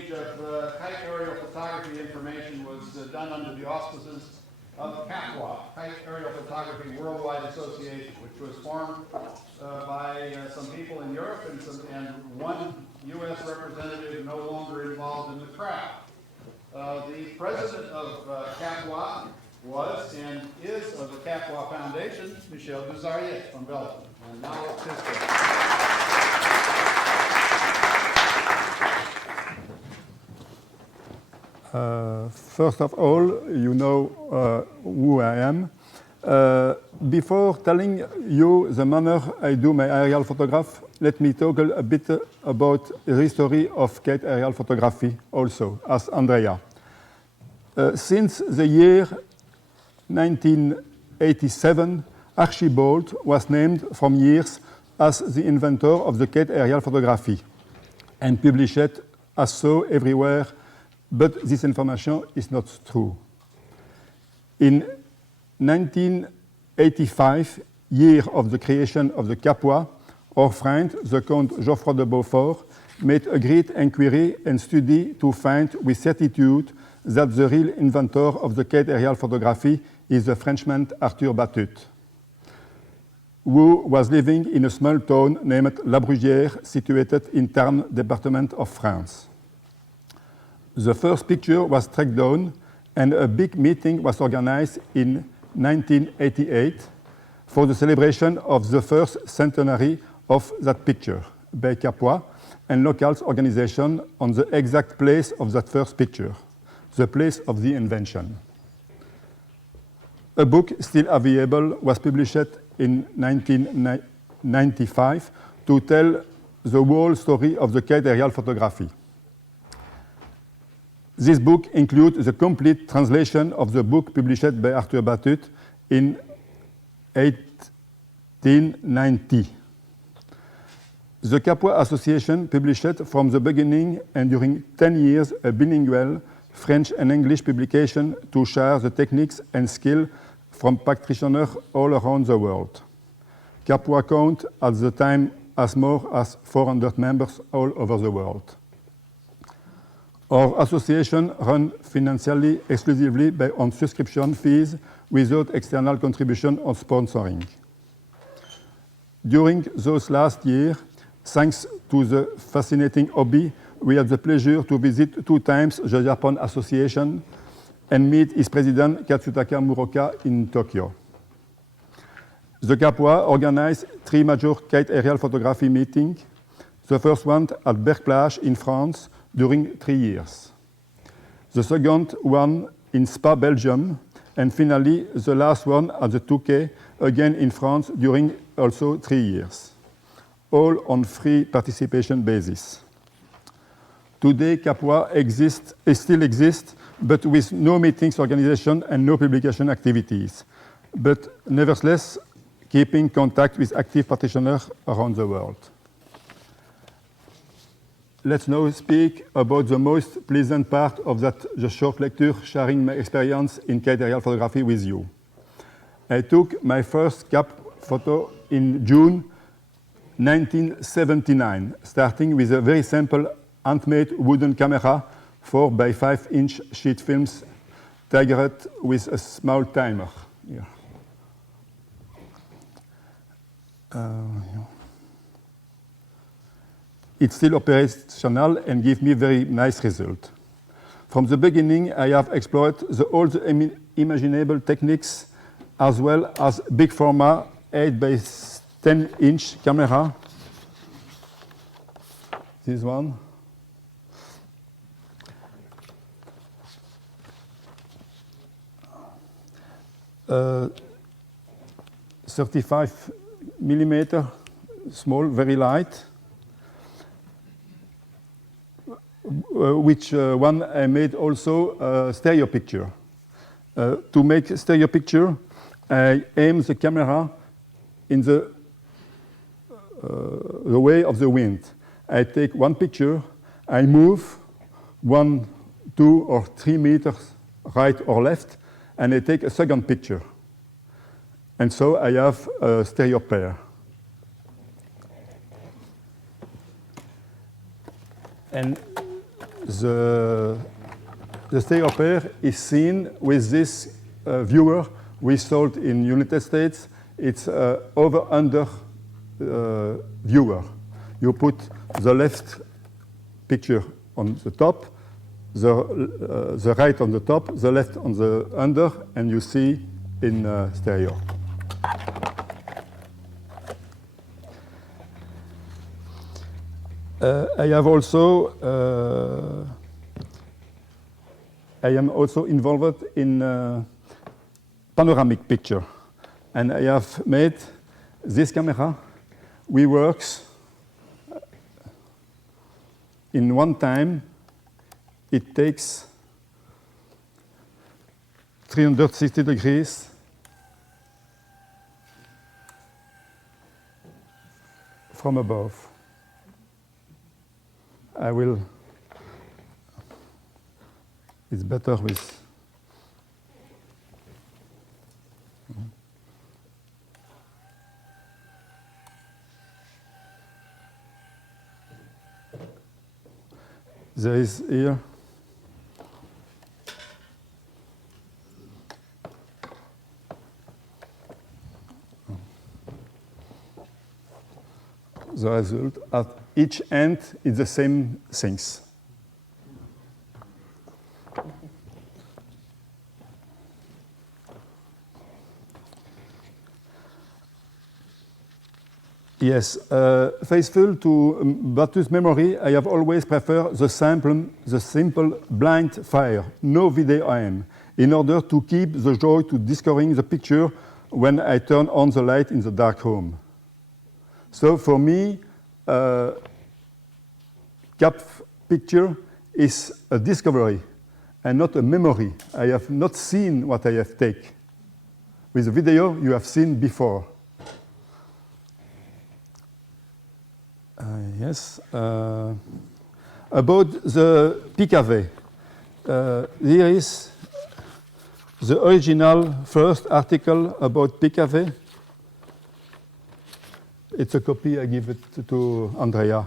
exchange of kite aerial photography information was done under the auspices of KAPWA, Kite Aerial Photography Worldwide Association, which was formed by some people in Europe and one U.S. representative no longer involved in the crowd. The president of KAPWA was and is of the KAPWA Foundation, Michel Dusariez from Belgium. And now it's his turn. First of all, you know who I am. Before telling you the manner I do my aerial photograph, let me talk a bit about the history of kite aerial photography also, as Andrea. Since the year 1987, Archibald was named from years as the inventor of the kite aerial photography and published it as so everywhere, but this information is not true. In 1985, year of the creation of the KAPWA, our friend, the Count Geoffroy de Beaufort, made a great inquiry and study to find with certitude that the real inventor of the kite aerial photography is the Frenchman Arthur Batut, who was living in a small town named La Brugière, situated in Tarn, department of France. The first picture was tracked down, and a big meeting was organized in 1988 for the celebration of the first centenary of that picture by KAPWA and local organization on the exact place of that first picture, the place of the invention. A book still available was published in 1995 to tell the whole story of the kite aerial photography. This book includes the complete translation of the book published by Arthur Batut in 1890. The KAPWA Association published from the beginning and during 10 years a bilingual French and English publication to share the techniques and skill from practitioners all around the world. KAPWA count at the time as more as 400 members all over the world. Our association run financially exclusively on subscription fees without external contribution or sponsoring. During those last years, thanks to the fascinating hobby, we had the pleasure to visit 2 times the Japan Association and meet its president, Katsutaka Muroka, in Tokyo. The KAPWA organized 3 major kite aerial photography meetings, the first one at Berck-Plage in France during 3 years, the second one in Spa, Belgium, and finally the last one at the Touquet, again in France during also 3 years, all on free participation basis. Today, KAPWA still exists, but with no meetings organization and no publication activities, but nevertheless keeping contact with active practitioners around the world. Let's now speak about the most pleasant part of the short lecture, sharing my experience in kite aerial photography with you. I took my first KAP photo in June 1979, starting with a very simple handmade wooden camera, 4 by 5 inch sheet films, tagged with a small timer. Here. It's still operational and gives me very nice result. From the beginning, I have explored all the imaginable techniques, as well as big format 8 by 10 inch camera. This one. 35 millimeter, small, very light. Which one I made also a stereo picture. To make a stereo picture, I aim the camera in the way of the wind. I take one picture, I move 1, 2, or 3 meters right or left, and I take a second picture. And so I have a stereo pair. And the stereo pair is seen with this viewer we sold in United States. It's over-under viewer. You put the left picture on the top, the right on the top, the left on the under, and you see in stereo. I am also involved in panoramic picture, and I have made this camera. We works in one time. It takes 360 degrees from above. It's better with. There is here. The result at each end is the same things. Yes, faithful to Batu's memory, I have always preferred the simple blind fire, no video aim, in order to keep the joy to discovering the picture when I turn on the light in the dark room. So for me, Cap picture is a discovery and not a memory. I have not seen what I have taken. With the video, you have seen before. Yes. About the PKV, here is the original first article about PKV. It's a copy. I give it to Andrea.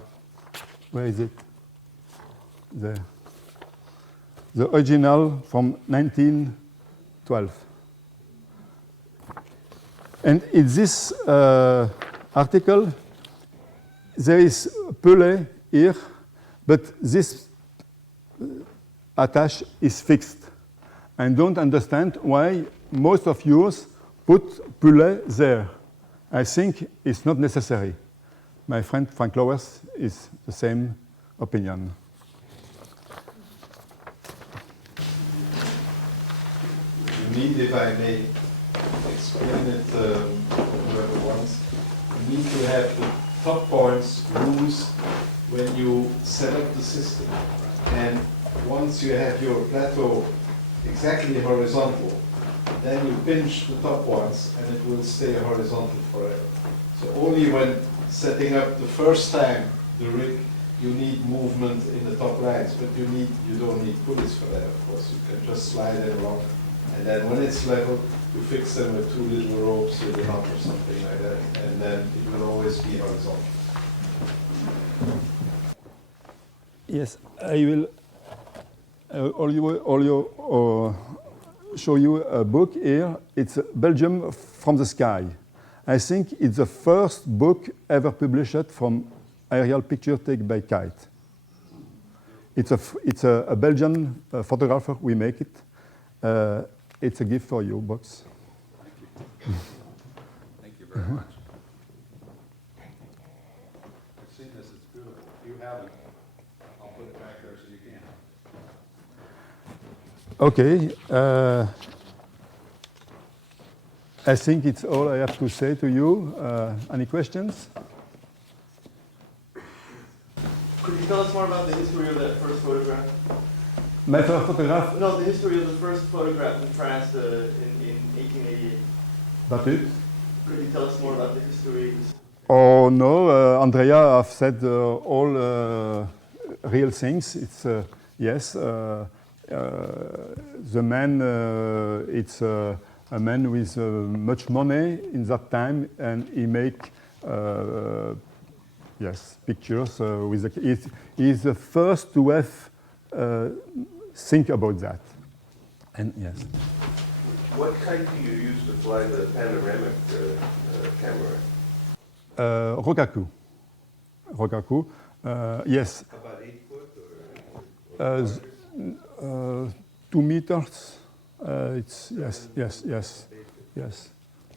Where is it? There. The original from 1912. And in this article, there is Pelé here, but this attach is fixed. I don't understand why most of you put Pelé there. I think it's not necessary. My friend Frank Lowers is the same opinion. You need, if I may explain it whoever wants, you need to have the top points loose when you set up the system. And once you have your plateau exactly horizontal, then you pinch the top ones and it will stay horizontal forever. So only when setting up the first time the rig, you need movement in the top lines, but you don't need pulleys for that, of course. You can just slide it along. And then when it's level, you fix them with two little ropes with a knot or something like that, and then it will always be horizontal. Yes, I will show you a book here. It's Belgium from the Sky. I think it's the first book ever published from aerial picture taken by Kite. It's a Belgian photographer. We make it. It's a gift for you, box. Thank you. Thank you very much. I've seen this, it's beautiful. If you haven't, I'll put it back there so you can. Okay. I think it's all I have to say to you. Any questions? Could you tell us more about the history of that first photograph? My first photograph? No, the history of the first photograph in France in 1888. Batu? Could you tell us more about the history? Oh no, Andrea have said all real things. It's yes, the man. It's a man with much money in that time, and he make yes pictures with. He's the first to have think about that. And yes. What kite do you use to fly the panoramic camera? Rokaku. Rokaku. Yes. About 8 foot or? 2 meters. It's yes.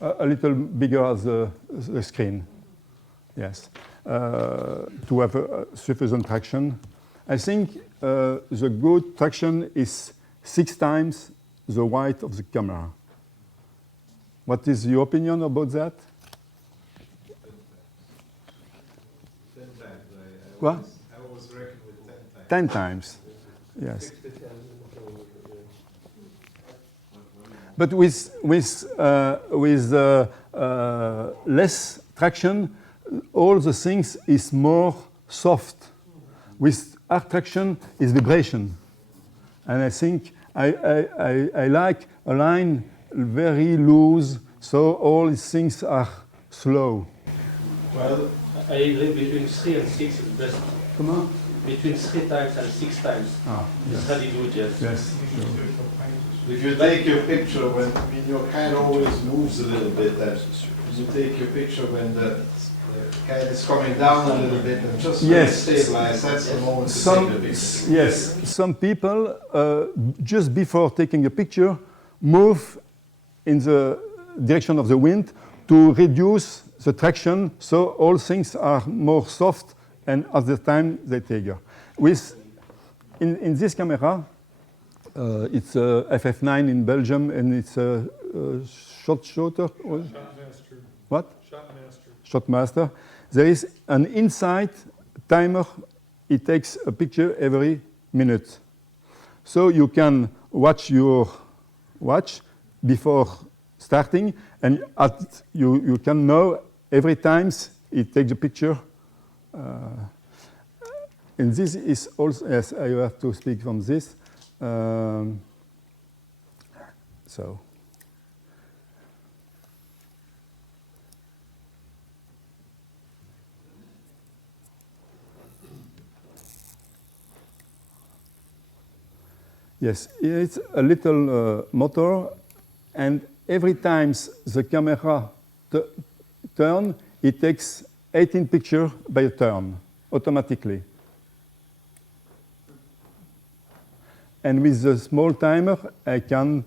A little bigger as the screen. Yes. To have sufficient traction. I think the good traction is 6 times the weight of the camera. What is your opinion about that? 10 times. What? I was reckoning with 10 times. 10 times. Yes. But with less traction, all the things is more soft. With hard traction is vibration, and I think I like a line very loose, so all these things are slow. Well, I agree between 3 and 6 is best. Come on. Between 3 times and 6 times. It's really good, yes. Yes. If you take your picture when your kite always moves a little bit, that you take your picture when the kite is coming down a little bit and just stabilize, that's the moment to take the picture. Yes, some people, just before taking a picture, move in the direction of the wind to reduce the traction, so all things are more soft, and at the time they take her. In this camera, it's a FF9 in Belgium, and it's a shooter. Shotmaster. What? Shotmaster. Shotmaster. There is an inside timer. It takes a picture every minute. So you can watch your watch before starting, and you can know every time it takes a picture. And this is also, yes, I have to speak from this. So. Yes, it's a little motor, and every time the camera turns, it takes 18 pictures by turn, automatically. And with the small timer, I can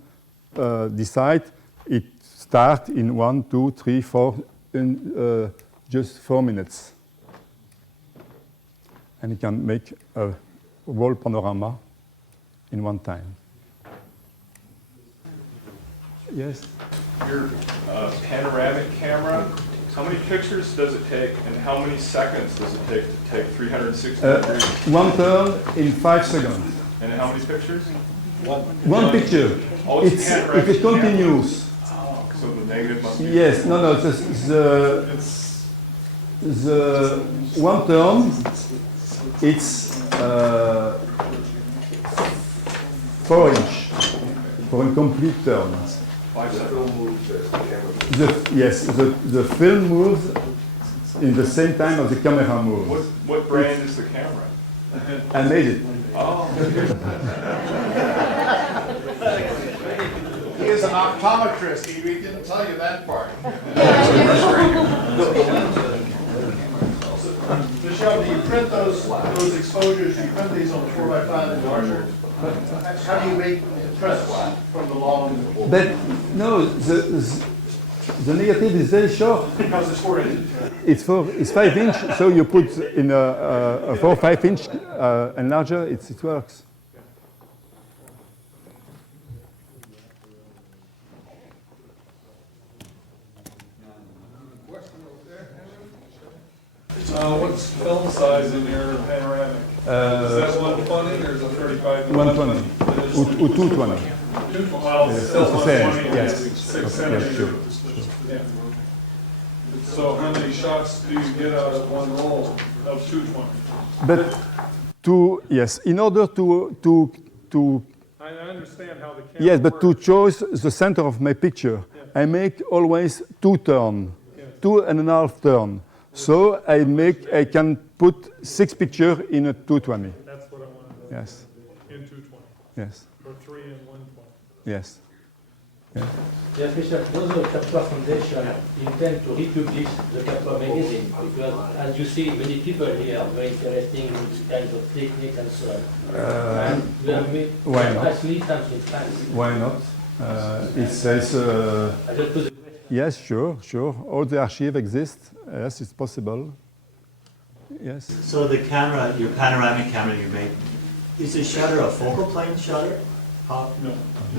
decide it starts in 1, 2, 3, 4, in just 4 minutes. And it can make a whole panorama in one time. Yes? Your panoramic camera, how many pictures does it take, and how many seconds does it take to take 360 degrees? One turn in 5 seconds. And how many pictures? One picture. Oh, it's panoramic it continues. Oh, so the negative must be... Yes, no, the one turn, it's 4 inch for a complete turn. 5 seconds. The film moves in the same time as the camera moves. What brand is the camera? I made it. Oh. He is an optometrist. He didn't tell you that part. Michel, do you print those exposures? You print these on 4x5 and larger. How do you make the press from the long? But no, the negative is very short. Because it's 4 inches. It's 5 inch, so you put in a 4 or 5 inch and larger, it works. What's film size in your panoramic? Is that 120 or is it 35? 120 or 220. Well, Yes, still it's the same, 120, yes. 6 centimeters. Sure. Yeah. So how many shots do you get out of one roll of 220? But in order to I understand how the camera yes, but to works. choose the center of my picture, I make always 2 turns, 2.5 turns. So I can put 6 pictures in a 220. That's what I wanted to know. Yes. Yes. or 3 and 1 point. Yes. Yeah. Yes, Michel, does the KAPWA Foundation intend to republish the KAPWA magazine? Because as you see, many people here are very interested in this kind of technique and so on. And we have made why not? actually something in France. Why not? It says. I just put the question. Yes, sure. All the archive exists. Yes, it's possible. Yes. So the camera, your panoramic camera you made, is the shutter a focal plane shutter? How? No.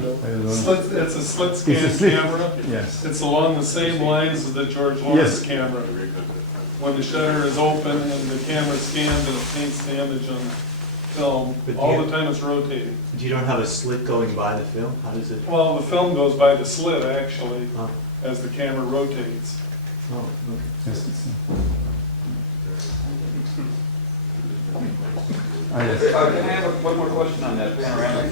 don't- It's a slit scan It's a slit- camera. Yes. It's along the same lines as the George Lawrence Yes. camera. When the shutter is open and the camera scans and it paints the image on film, But all you- the time it's rotating. You don't have a slit going by the film? How does it? Well, the film goes by the slit actually Oh, as the camera rotates. oh, okay. Yes. Yes. Can I have one more question on that panoramic?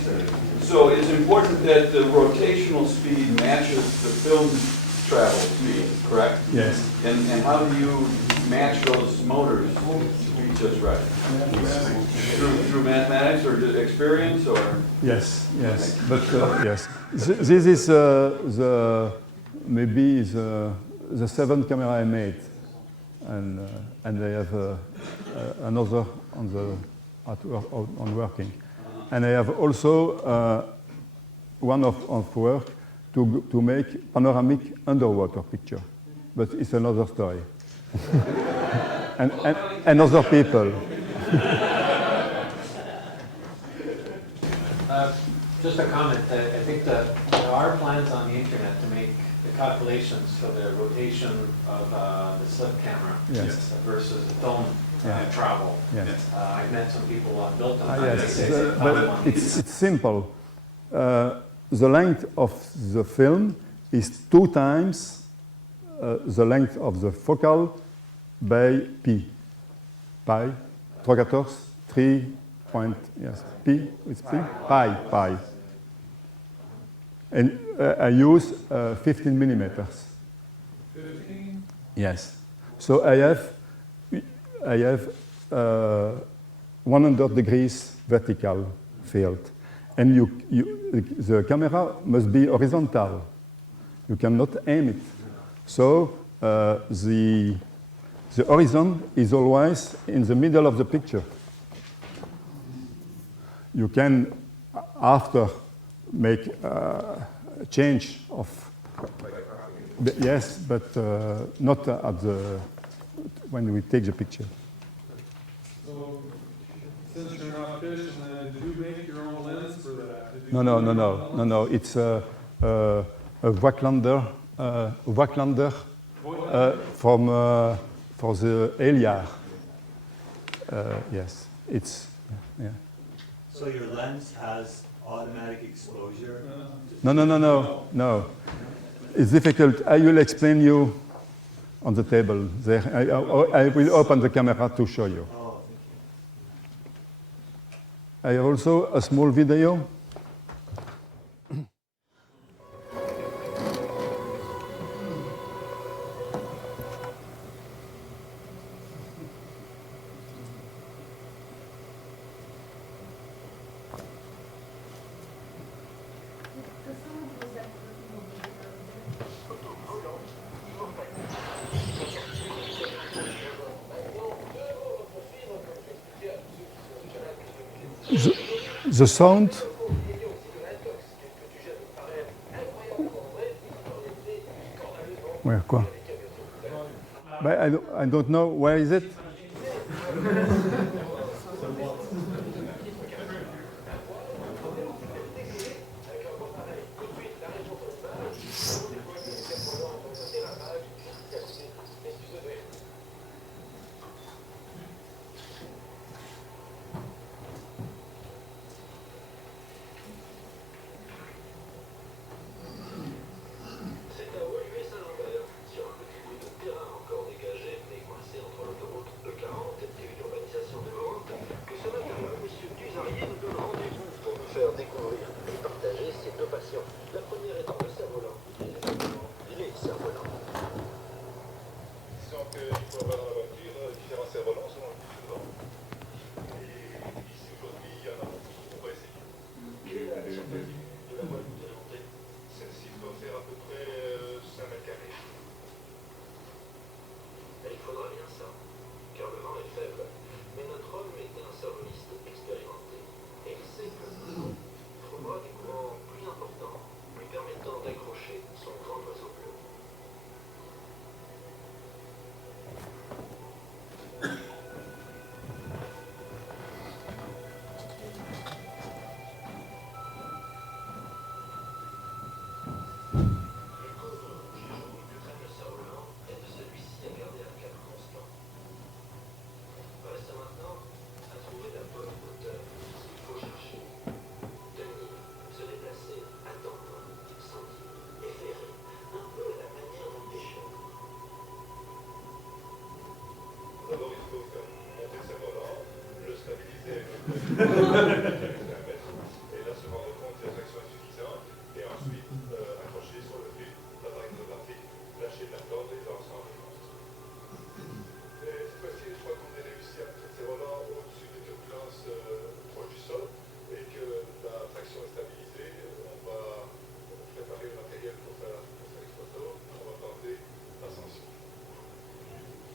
So it's important that the rotational speed matches the film travel speed, correct? Yes. And how do you match those motors to be just right? Through mathematics or experience or? Yes. But yes, this is maybe the seventh camera I made, and I have another on working, and I have also one of work to make panoramic underwater picture, but it's another story, and other people. Just a comment. I think that there are plans on the internet to make the calculations for the rotation of the slip camera Yes. versus the film travel. Yes. I've met some people who have built them. and Yes, they say they found but one. it's simple. The length of the film is 2 times the length of the focal by pi. Pi, 3 point, yes, pi, it's pi. And I use 15 millimeters. 15? Yes. So I have 100 degrees vertical field, and the camera must be horizontal. You cannot aim it. So the horizon is always in the middle of the picture. You can after make a change of. Yes, but not at when we take the picture. So, since you're not fishing, did you make your own lens for that? Did you No. It's a Waklander from for the Eliar. Yes, it's yeah. So your lens has automatic exposure? No. It's difficult. I will explain you on the table there. I will open the camera to show you. Oh, I have also a small video. The sound. Where, quoi? But I don't know. Where is it? faire découvrir et partager ces deux passions. La première étant le cerf-volant, et la seconde, les cerfs-volants. Disons qu'il faut avoir dans la voiture différents cerfs-volants selon le type de vent. Et ici aujourd'hui, il y en a beaucoup, on va essayer. Et là, se rendre compte que l'attraction est suffisante, et ensuite accrocher sur le fil l'appareil photographique, lâcher la corde et l'ensemble. Cette fois-ci, je crois qu'on a réussi à mettre ces volants au-dessus des turbulences proches du sol, et que la traction est stabilisée. On va préparer le matériel pour faire les photos, on va tenter l'ascension.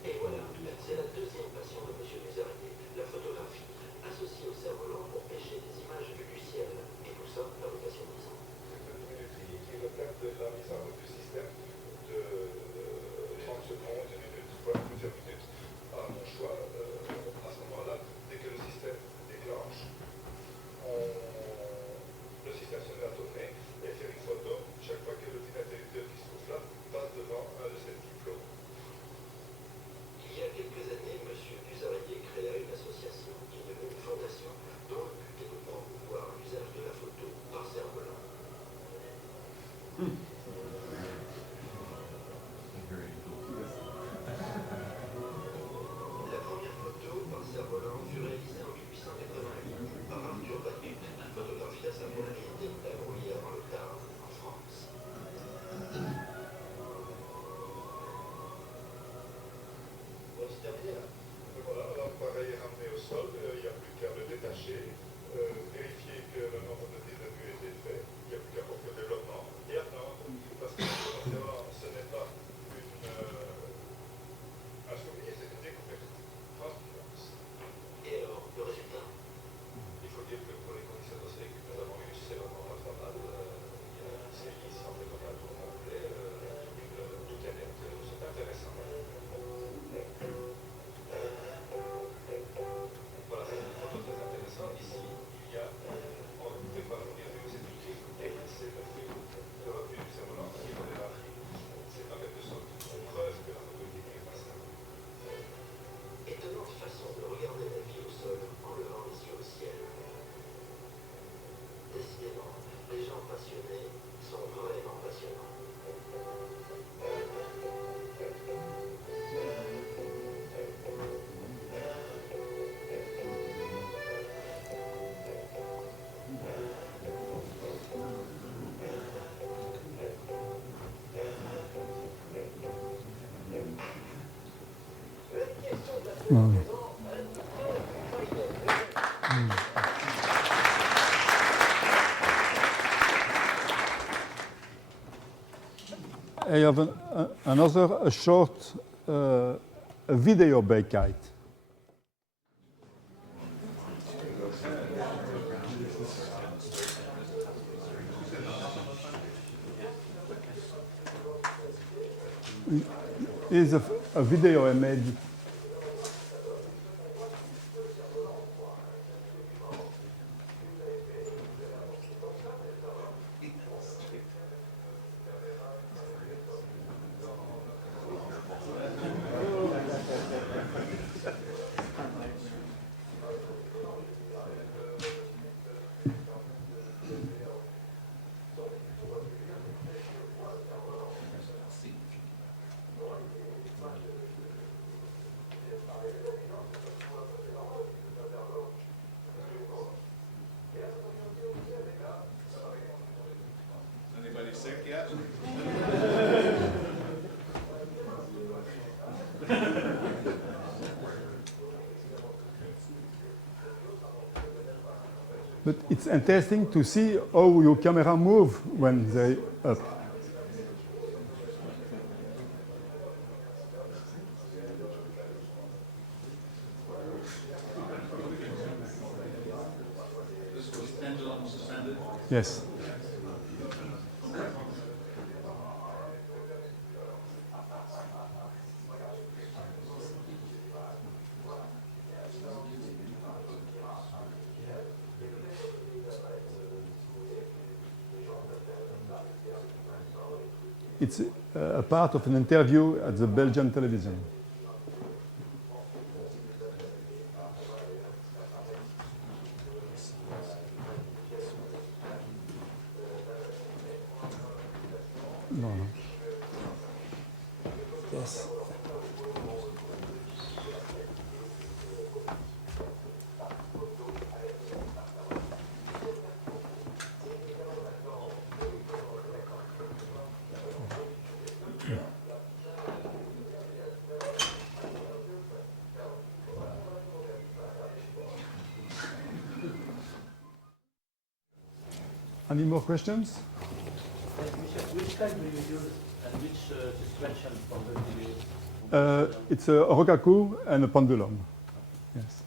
Et voilà, c'est la deuxième passion de M. Dusariez, la photographie, associée au cerf-volant pour pêcher des images vues du ciel. Et tout ça dans le passionnisme. C'est une minuterie qui reflète la mise en route du système de 30 secondes, une minute, voire plusieurs minutes, à mon choix. À ce moment-là, dès que le système déclenche, le système se met à tourner et faire une photo chaque fois que l'ordinateur qui se trouve là passe devant un de ces diplômes. Il y a quelques années, M. Dusariez créa une association qui est devenue une fondation dont le but est de promouvoir l'usage de la photo par cerf-volant. La première photo par cerf-volant fut réalisée en 1888 par Arthur Baduc, qui photographia sa propriété de la Bruyère dans le Tarn, en France. Bon, c'est terminé là. Voilà, l'appareil est ramené au sol, il n'y a plus qu'à le détacher, vérifier que le nombre de tirs de vue a été fait, il n'y a plus qu'à porter au développement et attendre, parce que ce n'est pas un souvenir, c'est une découverte. Et alors, le résultat? Il faut dire que pour les conditions d'océan que nous avons eues, c'est vraiment pas trop mal. C'est ici, en fait, on a un tour complet, tout est net, c'est intéressant. Voilà, c'est une photo très intéressante. Ici, il y a, on ne peut pas vous dire que c'est une crise, c'est le fruit de revenu du cerf-volant qui est démarré. C'est en quelque sorte une preuve que la photo est passée. Étonnante façon de regarder la vie au sol en levant les yeux au ciel. Décidément, les gens passionnés sont vraiment passionnants. I have another short video by Kite. Is a video I made. Anybody sick yet? But it's interesting to see how your camera move when they up. This was pendulum suspended. Yes. It's a part of an interview at the Belgian television. No. Yes. Any more questions? Michel, which kite do you use and which suspension bundle do you use? It's a rokaku and a pendulum. Yes.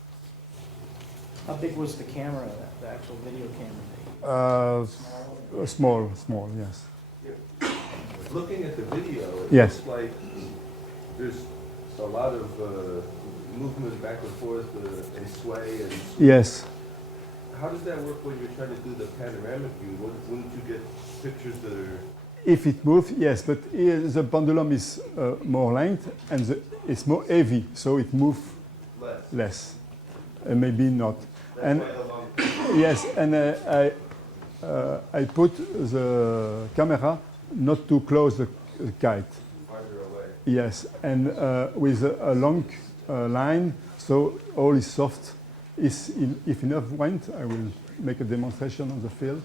How big was the camera, the actual video camera? Small, yes. Looking at the video, it Yes. looks like there's a lot of movement back and forth and sway. And Yes. how does that work when you're trying to do the panoramic view? Wouldn't you get pictures that are... If it moves, yes, but here the pendulum is more length and it's more heavy, so it moves less. Maybe not. And yes, and I put the camera not too close the kite. farther away? Yes, and with a long line, so all is soft. If enough wind, I will make a demonstration on the field.